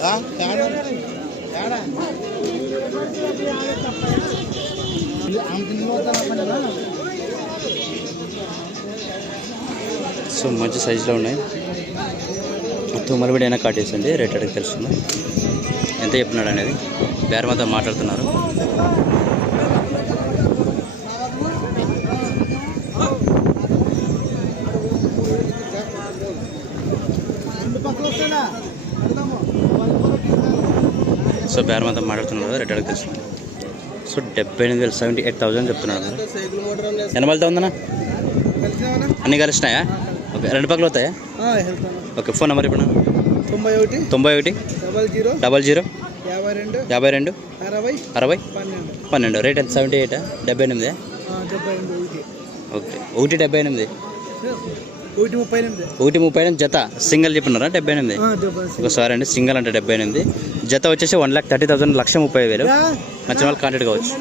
So మంచి సైజులో ఉన్నాయి. తుమ్మలబడి అయినా కాటేసండి. రేట్ అడిగి తెలుస్తుంది ఎంత చెప్పినాడు అనేది. బేరమాతో మాట్లాడుతున్నారు. సో బేరమాతో మాట్లాడుతున్నారు. రేట్ అడిగి తెలుస్తుంది. సో 78,000 78,000 చెప్తున్నాడు. 80,000 అన్నీ కలిసినాయా? ఓకే, 2 పక్కలు అవుతాయా? ఓకే, ఫోన్ నెంబర్ ఇప్పుడు 91 00 52 60 12. రేట్ ఎంత? 78 78. ఓకే, 178 138 జత. సింగిల్ చెప్పినారా? 78. ఒకసారి అండి, సింగిల్ అంటే 78. జత వచ్చేసి 1,30,000 1,30,000. నచ్చిన వాళ్ళు కాంటాక్ట్ కావచ్చు.